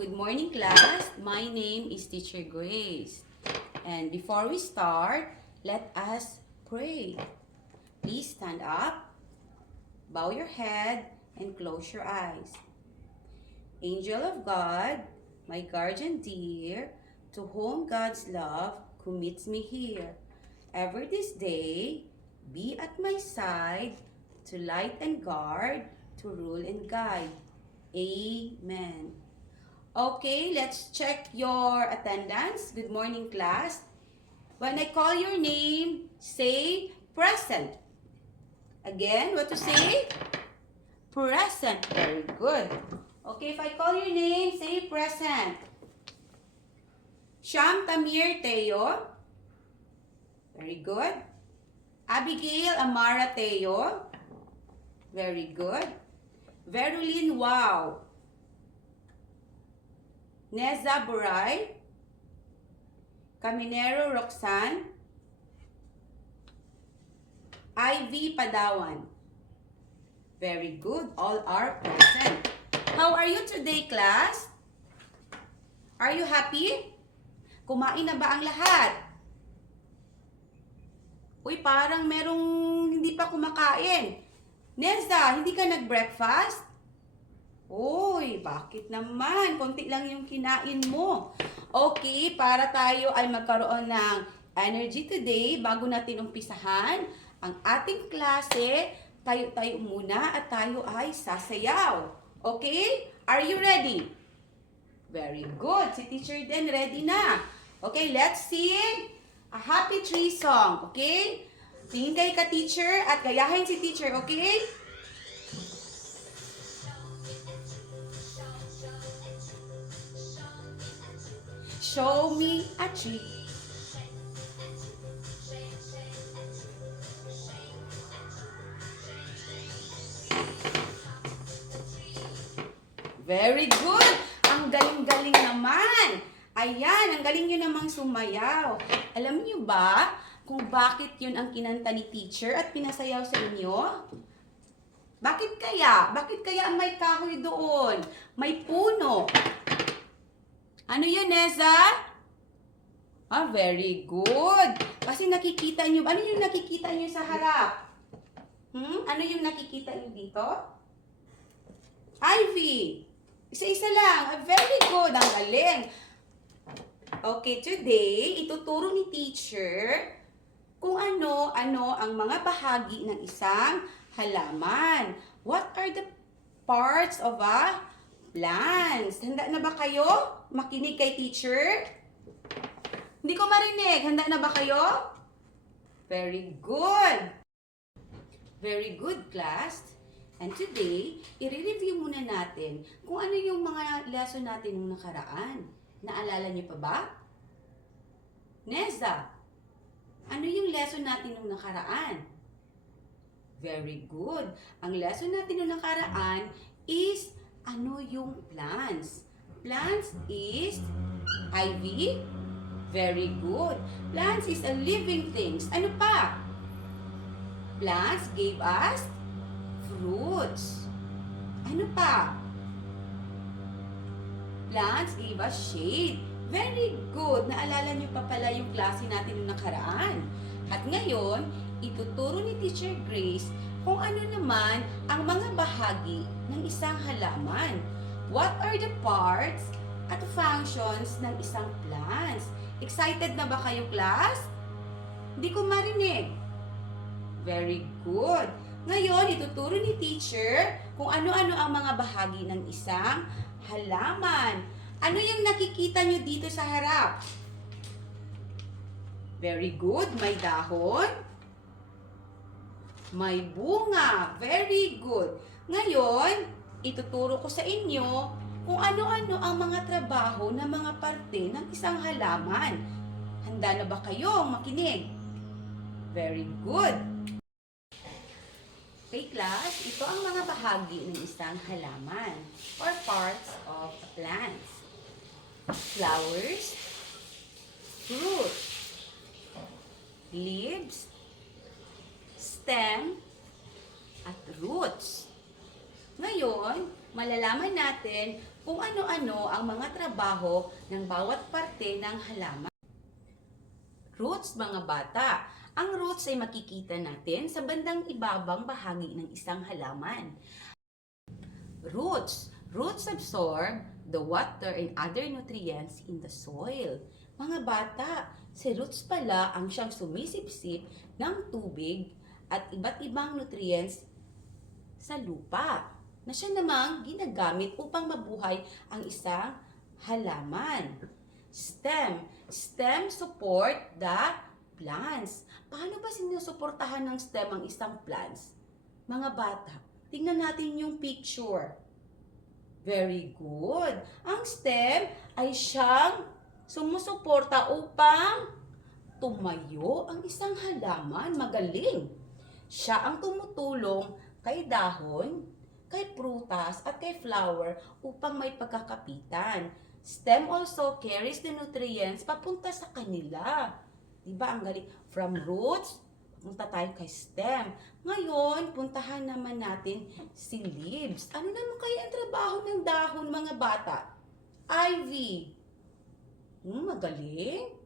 Good morning, class. My name is Teacher Grace. And before we start, let us pray. Please stand up, bow your head, and close your eyes. Angel of God, my guardian dear, to whom God's love commits me here, ever this day, be at my side, to light and guard, to rule and guide. Amen. Okay, let's check your attendance. Good morning, class. When I call your name, say present. Again, what to say? Present. Very good. Okay, if I call your name, say present. Sham Tamir Teo. Very good. Abigail Amara Teo. Very good. Verulin Wow. Neza Buray. Caminero Roxanne. Ivy Padawan. Very good. All are present. How are you today, class? Are you happy? Kumain na ba ang lahat? Uy, parang merong hindi pa kumakain. Neza, hindi ka nag-breakfast? Uy, bakit naman? Konti lang yung kinain mo. Okay, para tayo ay magkaroon ng energy today, bago natin umpisahan ang ating klase, tayo muna at tayo ay sasayaw. Okay? Are you ready? Very good. Si teacher din ready na. Okay, let's sing a happy tree song. Okay? Tingin kayo ka teacher at gayahin si teacher. Okay? Show me a tree. Very good! Ang galing-galing naman! Ayan, ang galing nyo namang sumayaw. Alam nyo ba kung bakit yun ang kinanta ni teacher at pinasayaw sa inyo? Bakit kaya? Bakit kaya ang may kahoy doon? May puno. Ano yun, Neza? Ah, very good. Kasi nakikita nyo, ano yung nakikita nyo sa harap? Ano yung nakikita nyo dito? Ivy. Isa-isa lang. Very good. Ang galing. Okay, today, ituturo ni teacher kung ano-ano ang mga bahagi ng isang halaman. What are the parts of a plant? Handa na ba kayo? Makinig kay teacher? Hindi ko marinig. Handa na ba kayo? Very good. Very good, class. And today, i-review muna natin kung ano yung mga lesson natin nung nakaraan. Naalala niyo pa ba? Neza, ano yung lesson natin nung nakaraan? Very good. Ang lesson natin nung nakaraan is ano yung plants. Plants is ivy. Very good. Plants is a living things. Ano pa? Plants gave us fruits. Ano pa? Plants gave us shade. Very good. Naalala niyo pa pala yung klase natin nung nakaraan. At ngayon, ituturo ni Teacher Grace kung ano naman ang mga bahagi ng isang halaman. What are the parts at functions ng isang plants? Excited na ba kayo, class? Hindi ko marinig. Very good. Ngayon, ituturo ni teacher kung ano-ano ang mga bahagi ng isang halaman. Ano yung nakikita nyo dito sa harap? Very good. May dahon. May bunga. Very good. Ngayon, ituturo ko sa inyo kung ano-ano ang mga trabaho ng mga parte ng isang halaman. Handa na ba kayo makinig? Very good. Okay, class, ito ang mga bahagi ng isang halaman or parts of plants. Flowers, fruit, leaves, stem, at roots. Ngayon, malalaman natin kung ano-ano ang mga trabaho ng bawat parte ng halaman. Roots, mga bata. Ang roots ay makikita natin sa bandang ibabang bahagi ng isang halaman. Roots. Roots absorb the water and other nutrients in the soil. Mga bata, si roots pala ang siyang sumisipsip ng tubig at iba't ibang nutrients sa lupa na siya namang ginagamit upang mabuhay ang isang halaman. Stem. Stem support the plants. Paano ba sinusuportahan ng stem ang isang plants? Mga bata, tingnan natin yung picture. Very good. Ang stem ay siyang sumusuporta upang tumayo ang isang halaman. Magaling. Siya ang tumutulong kay dahon, kay prutas, at kay flower upang may pagkakapitan. Stem also carries the nutrients papunta sa kanila. Diba ang galing? From roots, punta tayo kay stem. Ngayon, puntahan naman natin si leaves. Ano naman kaya ang trabaho ng dahon, mga bata? Ivy. Magaling.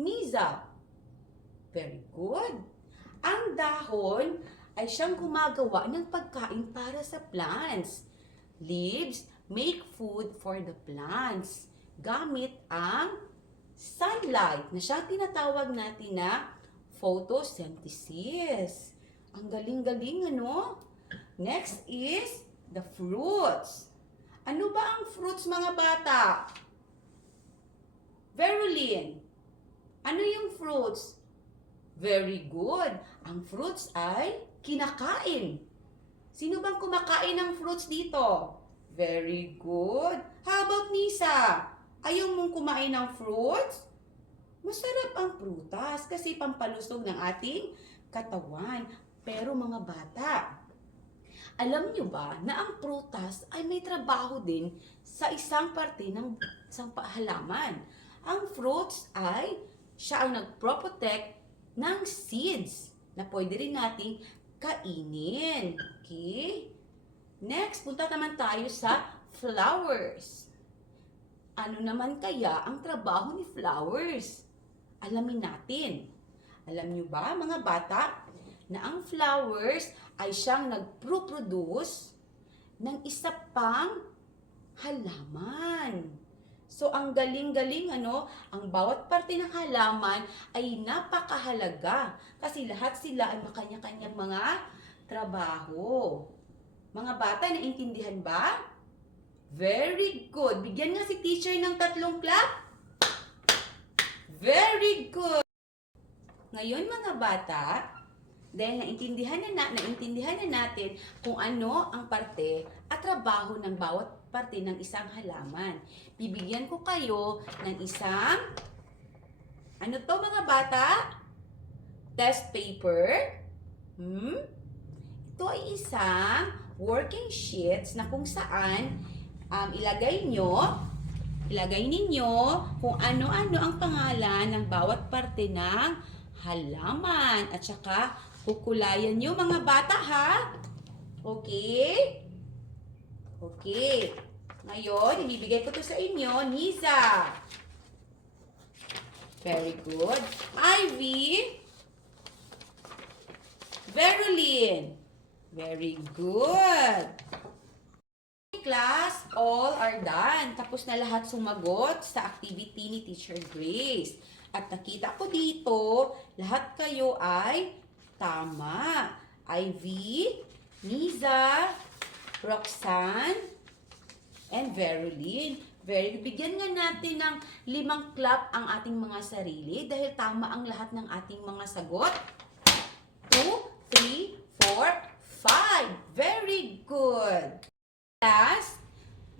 Niza. Very good. Ang dahon ay siyang gumagawa ng pagkain para sa plants. Leaves make food for the plants gamit ang sunlight na siyang tinatawag natin na photosynthesis. Ang galing-galing, ano? Next is the fruits. Ano ba ang fruits, mga bata? Verulyn. Ano yung fruits? Very good. Ang fruits ay kinakain. Sino bang kumakain ng fruits dito? Very good. How about Nisa? Ayaw mong kumain ng fruits? Masarap ang prutas kasi pampalusog ng ating katawan. Pero mga bata, alam nyo ba na ang prutas ay may trabaho din sa isang parte ng isang halaman? Ang fruits ay siya ang nagpro-protect ng seeds na pwede rin nating kainin. Okay? Next, punta naman tayo sa flowers. Ano naman kaya ang trabaho ni flowers? Alamin natin. Alam nyo ba, mga bata, na ang flowers ay siyang nagpro-produce ng isa pang halaman. So, ang galing-galing, ano, ang bawat parte ng halaman ay napakahalaga kasi lahat sila ay makanya-kanyang mga trabaho. Mga bata, naintindihan ba? Very good. Bigyan nga si teacher ng 3 clap. Very good. Ngayon, mga bata, dahil naintindihan na natin kung ano ang parte at trabaho ng bawat parte ng isang halaman. Bibigyan ko kayo ng isang, ano to, mga bata? Test paper. Ito ay isang working sheets na kung saan ilagay ninyo kung ano-ano ang pangalan ng bawat parte ng halaman. At saka, kukulayan nyo, mga bata, ha? Okay? Okay. Ngayon, ibibigay ko to sa inyo, Niza. Very good. Ivy. Verulyn. Very good. Class, all are done. Tapos na lahat sumagot sa activity ni Teacher Grace. At nakita ko dito, lahat kayo ay tama. Ivy, Niza, Roxanne, and Verulyn. Bigyan nga natin ng 5 clap ang ating mga sarili dahil tama ang lahat ng ating mga sagot. 2, 3, 4, 5. Very good. Class,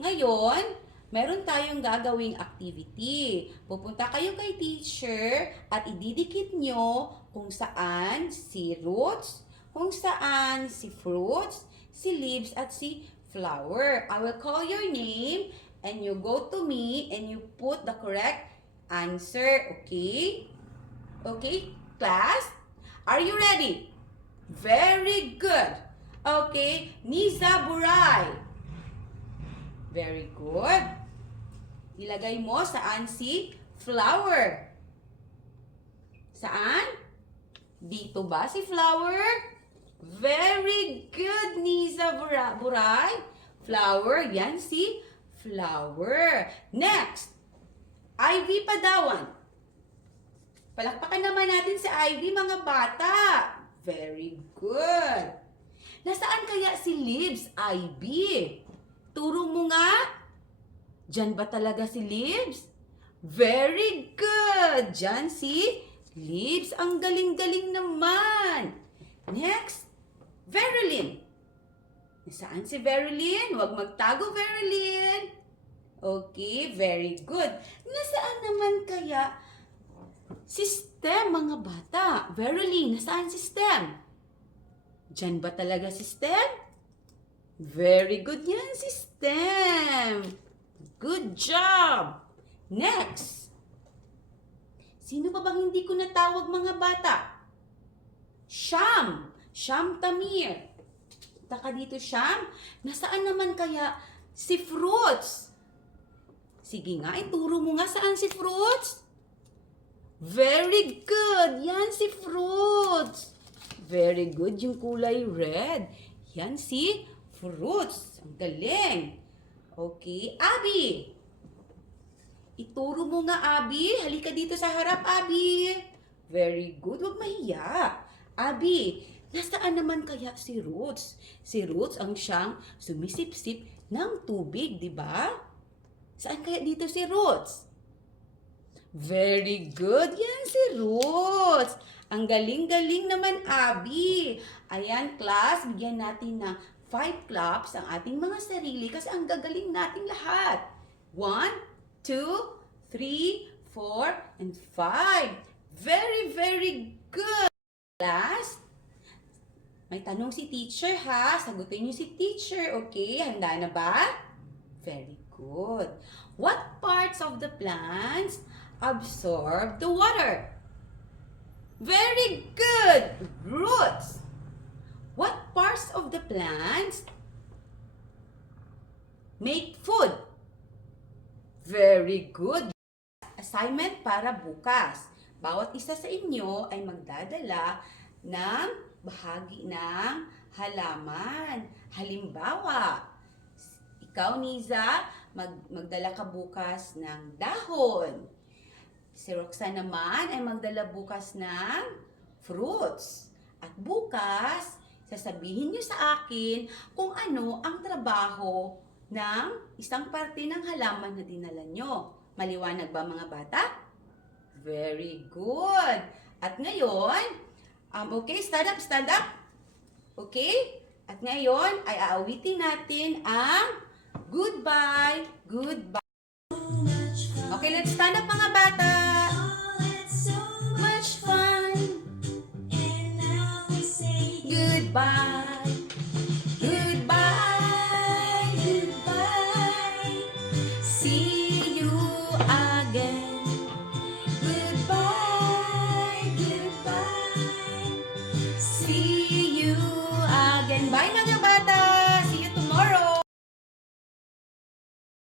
ngayon, meron tayong gagawing activity. Pupunta kayo kay teacher at ididikit nyo kung saan si roots, kung saan si fruits, si leaves, at si flower. I will call your name and you go to me and you put the correct answer. Okay? Okay, class? Are you ready? Very good. Okay, Niza Buray. Very good. Ilagay mo saan si flower. Saan? Dito ba si flower? Very good, Niza Buray. Flower, yan si flower. Next, Ivy Padawan. Palakpakan naman natin si Ivy, mga bata. Very good. Nasaan kaya si Libs, Ivy? Turo mo nga. Diyan ba talaga si Libs? Very good. Diyan si Libs. Ang galing-galing naman. Next, Verilyn. Nasaan si Verilyn? Huwag magtago, Verilyn. Okay, very good. Nasaan naman kaya si STEM, mga bata? Verilyn, nasaan si STEM? Diyan ba talaga si STEM? Very good yan si STEM. Good job. Next. Sino pa bang hindi ko natawag, mga bata? Sham. Sham Tamir. Punta ka dito, Sham. Nasaan naman kaya si Fruits? Sige nga, ituro mo nga saan si Fruits. Very good. Yan si Fruits. Very good yung kulay red. Yan si Fruits. Ang galing. Okay, Abby. Ituro mo nga, Abby. Halika dito sa harap, Abby. Very good. Huwag mahiya. Abby, nasaan naman kaya si Roots? Si Roots ang siyang sumisip-sip ng tubig, di ba? Saan kaya dito si Roots? Very good. Yan si Roots. Ang galing-galing naman, Abby. Ayan, class, bigyan natin ng 5 claps ang ating mga sarili kasi ang gagaling nating lahat. 1, 2, 3, 4, and 5. Very, very good. Class, may tanong si teacher ha. Sagutin niyo si teacher, okay? Handa na ba? Very good. What parts of the plants absorb the water? Very good. Roots. What parts of the plants make food? Very good. Assignment para bukas. Bawat isa sa inyo ay magdadala ng bahagi ng halaman. Halimbawa, ikaw, Niza, magdala ka bukas ng dahon. Si Roxanne naman ay magdala bukas ng fruits. At bukas, sasabihin niyo sa akin kung ano ang trabaho ng isang parte ng halaman na dinala nyo. Maliwanag ba, mga bata? Very good. At ngayon, okay, stand up, stand up. Okay? At ngayon ay aawitin natin ang goodbye, goodbye. Okay, let's stand up, mga bata. Much fun. Goodbye.